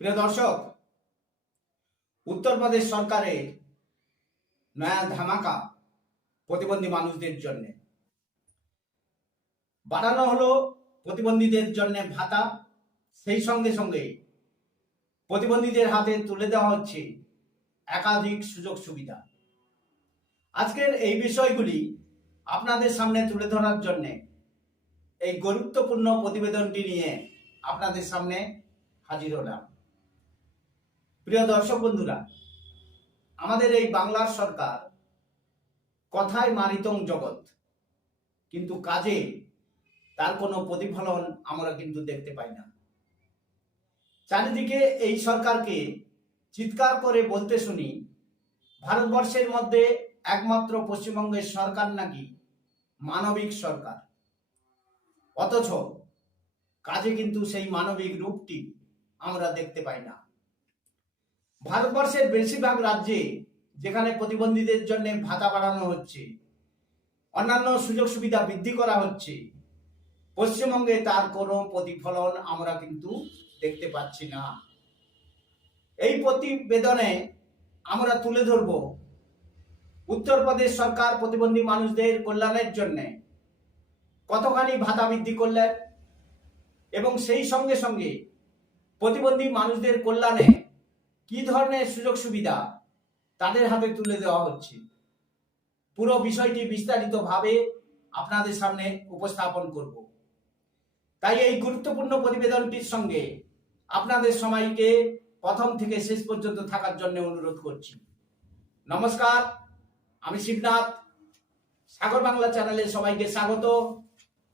প্রিয় দর্শক উত্তরপ্রদেশ সরকারের নয়া ধামাকা প্রতিবন্ধী মানুষদের জন্য। বাড়ানো হলো প্রতিবন্ধীদের জন্য ভাতা, সেই সঙ্গে সঙ্গে প্রতিবন্ধীদের হাতে তুলে দেওয়া হচ্ছে একাধিক সুযোগ সুবিধা। আজকের এই বিষয়গুলি আপনাদের সামনে তুলে ধরার জন্য এই গুরুত্বপূর্ণ প্রতিবেদনটি নিয়ে আপনাদের সামনে হাজির হলাম। প্রিয় দর্শক বন্ধুরা, আমাদের এই বাংলার সরকার কথায় মারিতং জগৎ, কিন্তু কাজে তার কোনো প্রতিফলন আমরা কিন্তু দেখতে পাই না। চারিদিকে এই সরকারকে চিৎকার করে বলতে শুনি, ভারতবর্ষের মধ্যে একমাত্র পশ্চিমবঙ্গের সরকার নাকি মানবিক সরকার। অথচ কাজে কিন্তু সেই মানবিক রূপটি আমরা দেখতে পাই না। ভারতবর্ষের বেশিরভাগ রাজ্যে যেখানে প্রতিবন্ধীদের জন্য ভাতা বাড়ানো হচ্ছে, অন্যান্য সুযোগ সুবিধা বৃদ্ধি করা হচ্ছে, পশ্চিমবঙ্গে তার কোনো প্রতিফলন আমরা কিন্তু দেখতে পাচ্ছি না। এই প্রতিবেদনে আমরা তুলে ধরব, উত্তরপ্রদেশ সরকার প্রতিবন্ধী মানুষদের কল্যাণের জন্য কতখানি ভাতা বৃদ্ধি করলেন এবং সেই সঙ্গে সঙ্গে প্রতিবন্ধী মানুষদের কল্যাণে কি ধরনের সুযোগ সুবিধা তাদের হাতে তুলে দেওয়া হচ্ছে? পুরো বিষয়টি বিস্তারিতভাবে আপনাদের সামনে উপস্থাপন করব। তাই এই গুরুত্বপূর্ণ প্রতিবেদনটির সঙ্গে আপনাদের সবাইকে প্রথম থেকে শেষ পর্যন্ত থাকার জন্য অনুরোধ করছি। নমস্কার, আমি শিবনাথ, সাগর বাংলা চ্যানেলে সবাইকে স্বাগত।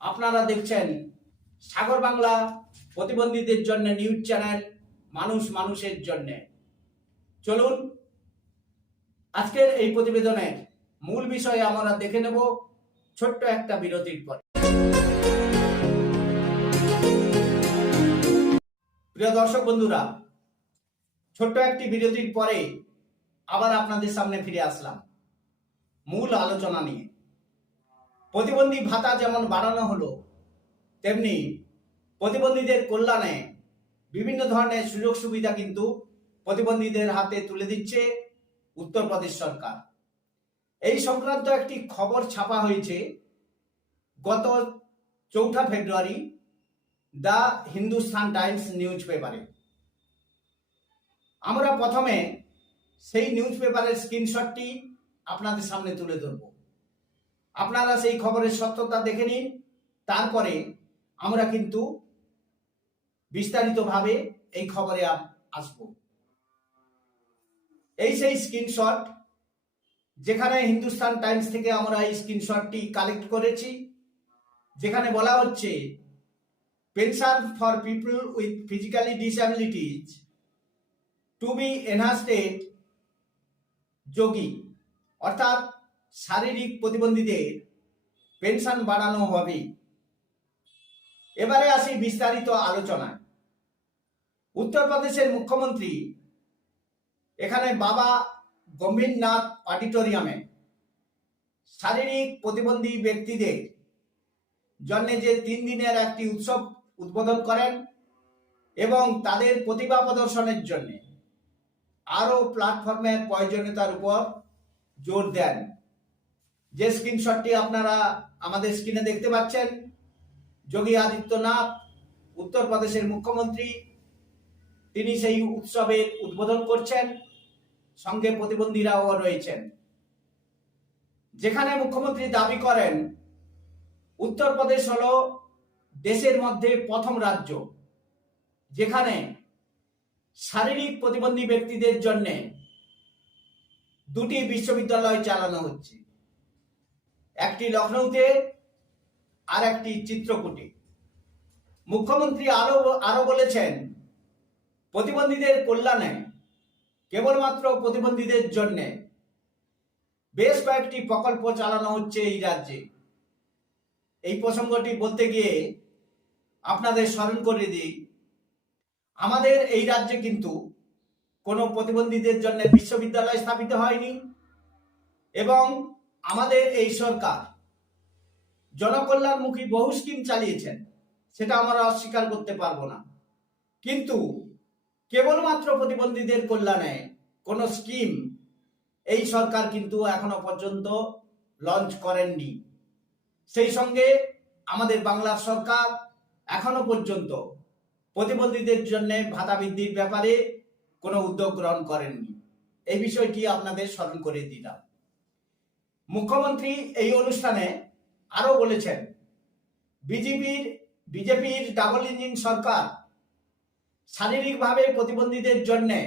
আপনারা দেখছেন সাগর বাংলা প্রতিবন্ধীদের জন্য নিউজ চ্যানেল, মানুষ মানুষের জন্য। চলুন, আজকের এই প্রতিবেদনের মূল বিষয়ে আমরা দেখে নেব ছোট্ট একটা বিরতির পর। প্রিয় দর্শক বন্ধুরা, ছোট্ট একটি বিরতির পরে আবার আপনাদের সামনে ফিরে আসলাম। মূল আলোচনা নিয়ে। প্রতিবন্ধী ভাতা যেমন বাড়ানো হলো, তেমনি প্রতিবন্ধীদের কল্যাণে বিভিন্ন ধরনের সুযোগ সুবিধা কিন্তু প্রতিবন্ধীদের হাতে তুলে দিচ্ছে উত্তরপ্রদেশ সরকার। এই সংক্রান্ত একটি খবর ছাপা হয়েছে। গত চৌঠা ফেব্রুয়ারি দ্য হিন্দুস্তান টাইমস নিউজ পেপারে আমরা প্রথমে সেই নিউজ পেপারের স্ক্রিনশটটি আপনাদের সামনে তুলে ধরব। আপনারা সেই খবরের সত্যতা দেখে নিন, তারপরে আমরা কিন্তু বিস্তারিতভাবে এই খবরে আসব। এই সেই স্ক্রিনশট যেখানে হিন্দুস্তান টাইমস থেকে আমরা এই স্ক্রিনশটটি কালেক্ট করেছি। যেখানে বলা হচ্ছে pension for people with physically disabilities to be enhanced যোগী। অর্থাৎ শারীরিক প্রতিবন্ধীদের পেনশন বাড়ানো হবে। এবারে আসি বিস্তারিত আলোচনায়। উত্তরপ্রদেশের মুখ্যমন্ত্রী এখানে বাবা গম্ভীরনাথ অডিটোরিয়ামে শারীরিক প্রতিবন্ধী ব্যক্তিদের জন্য যে তিন দিনের একটি উৎসব উদ্বোধন করেন এবং তাদের প্রতিভা প্রদর্শনের জন্য আরও প্ল্যাটফর্মের প্রয়োজনীয়তার উপর জোর দেন। যে স্ক্রিনশটটি আপনারা আমাদের স্ক্রিনে দেখতে পাচ্ছেন, যোগী আদিত্যনাথ, উত্তরপ্রদেশের মুখ্যমন্ত্রী, তিনি সেই উৎসবের উদ্বোধন করছেন। সঙ্গে প্রতিবন্ধীরাও রয়েছেন। যেখানে মুখ্যমন্ত্রী দাবি করেন, উত্তরপ্রদেশ হলো দেশের মধ্যে প্রথম রাজ্য, যেখানে শারীরিক প্রতিবন্ধী ব্যক্তিদের জন্য দুটি বিশ্ববিদ্যালয় চালানো হচ্ছে। একটি লখনৌতে আর একটি চিত্রকূটে। মুখ্যমন্ত্রী আরও আরও বলেছেন, প্রতিবন্ধীদের কল্যাণে কেবলমাত্র প্রতিবন্ধীদের জন্য বেশ কয়েকটি প্রকল্প চালানো হচ্ছে এই রাজ্যে। এই প্রসঙ্গটি বলতে গিয়ে আপনাদের স্মরণ করে দিই, আমাদের এই রাজ্যে কিন্তু কোনো প্রতিবন্ধীদের জন্য বিশ্ববিদ্যালয় স্থাপিত হয়নি এবং আমাদের এই সরকার জনকল্যাণমুখী বহু স্কিম চালিয়েছেন, সেটা আমরা অস্বীকার করতে পারব না। কিন্তু কেবলমাত্র প্রতিবন্ধীদের কল্যাণে কোনো স্কিম এই সরকার কিন্তু এখনও পর্যন্ত লঞ্চ করেননি। সেই সঙ্গে আমাদের বাংলার সরকার এখনও পর্যন্ত প্রতিবন্ধীদের জন্য ভাতা বৃদ্ধির ব্যাপারে কোনো উদ্যোগ গ্রহণ করেননি। এই বিষয়টি আপনাদের স্মরণ করে দিলাম। মুখ্যমন্ত্রী এই অনুষ্ঠানে আরও বলেছেন, বিজেপির বিজেপির ডাবল ইঞ্জিন সরকার শারীরিকভাবে প্রতিবন্ধীদের জন্যে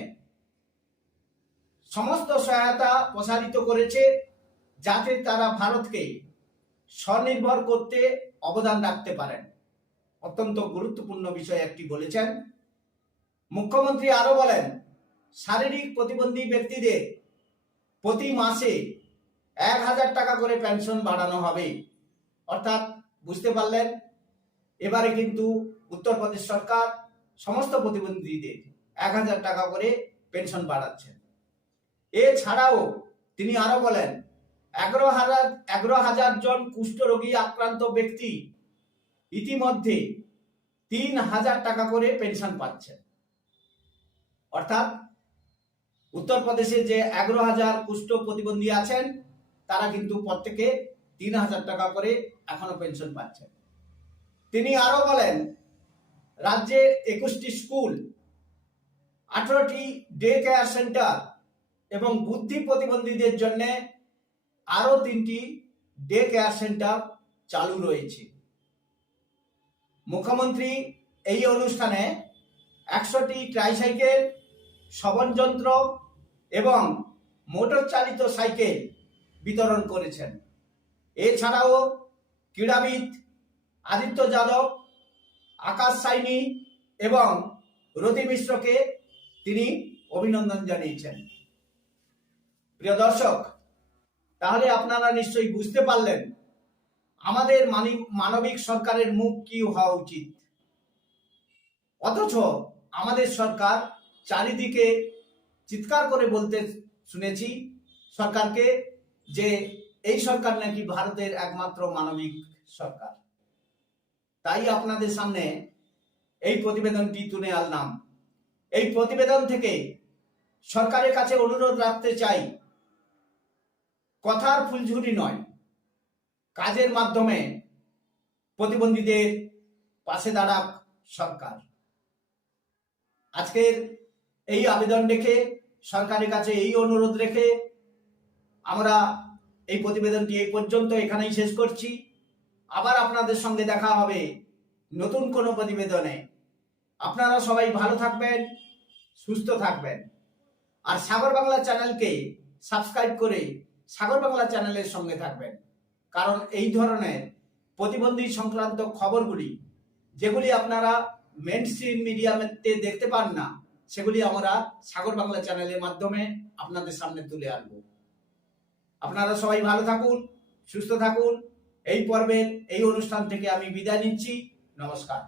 সমস্ত সহায়তা প্রসারিত করেছে যাতে তারা ভারতকে স্বনির্ভর করতে অবদান রাখতে পারেন। অত্যন্ত গুরুত্বপূর্ণ বিষয় একটি বলেছেন। মুখ্যমন্ত্রী আরও বলেন, শারীরিক প্রতিবন্ধী ব্যক্তিদের প্রতি মাসে এক হাজার টাকা করে পেনশন বাড়ানো হবে। অর্থাৎ বুঝতে পারলেন, এবারে কিন্তু উত্তরপ্রদেশ সরকার সমস্ত প্রতিবন্ধীদের এক হাজার টাকা করে পেনশন বাড়াচ্ছেন। এছাড়াও তিনি আরও বলেন, এগারো হাজার এগারো হাজার জন কুষ্ঠরোগী আক্রান্ত ব্যক্তি ইতিমধ্যে তিন হাজার টাকা করে পেনশন পাচ্ছেন। অর্থাৎ উত্তরপ্রদেশে যে এগারো হাজার কুষ্ঠ প্রতিবন্ধী আছেন, তারা কিন্তু প্রত্যেকে তিন হাজার টাকা করে এখনও পেনশন পাচ্ছেন। তিনি আরও বলেন রাজ্যে একুশটি স্কুল, আঠারোটি ডে কেয়ার সেন্টার এবং বুদ্ধি প্রতিবন্ধীদের জন্য আরও তিনটি ডে কেয়ার সেন্টার চালু রয়েছে। মুখ্যমন্ত্রী এই অনুষ্ঠানে একশোটি ট্রাইসাইকেল শবন যন্ত্র এবং মোটর চালিত সাইকেল বিতরণ করেছেন। এছাড়াও ক্রীড়াবিদ আদিত্য যাদব আকাশ সাইনি এবং রতি মিশ্রকে তিনি অভিনন্দন জানিয়েছেন। প্রিয় দর্শক, তাহলে আপনারা নিশ্চয়ই বুঝতে পারলেন আমাদের মানি- মানবিক সরকারের মুখ কি হওয়া উচিত। অথচ আমাদের সরকার চারিদিকে চিৎকার করে বলতে শুনেছি সরকারকে যে এই সরকার নাকি ভারতের একমাত্র মানবিক সরকার। তাই আপনাদের সামনে এই প্রতিবেদনটি তুলে আনলাম। এই প্রতিবেদন থেকে সরকারের কাছে অনুরোধ রাখতে চাই, কথার ফুলঝুরি নয়, কাজের মাধ্যমে প্রতিবন্ধীদের পাশে দাঁড়াক সরকার। আজকের এই আবেদন রেখে, সরকারের কাছে এই অনুরোধ রেখে আমরা এই প্রতিবেদনটি এই পর্যন্ত এখানেই শেষ করছি। আবার আপনাদের সঙ্গে দেখা হবে নতুন কোনো প্রতিবেদনে। আপনারা সবাই ভালো থাকবেন, সুস্থ থাকবেন। আর সাগর বাংলা চ্যানেলকে সাবস্ক্রাইব করে সাগর বাংলা চ্যানেলের সঙ্গে থাকবেন। কারণ এই ধরনের প্রতিবন্ধী সংক্রান্ত খবরগুলি, যেগুলি আপনারা মেন স্ট্রিম মিডিয়াতে দেখতে পান না, সেগুলি আমরা সাগর বাংলা চ্যানেলের মাধ্যমে আপনাদের সামনে তুলে আনব। আপনারা সবাই ভালো থাকুন, সুস্থ থাকুন। এই পর্বের এই অনুষ্ঠান থেকে আমি বিদায় নিচ্ছি। নমস্কার।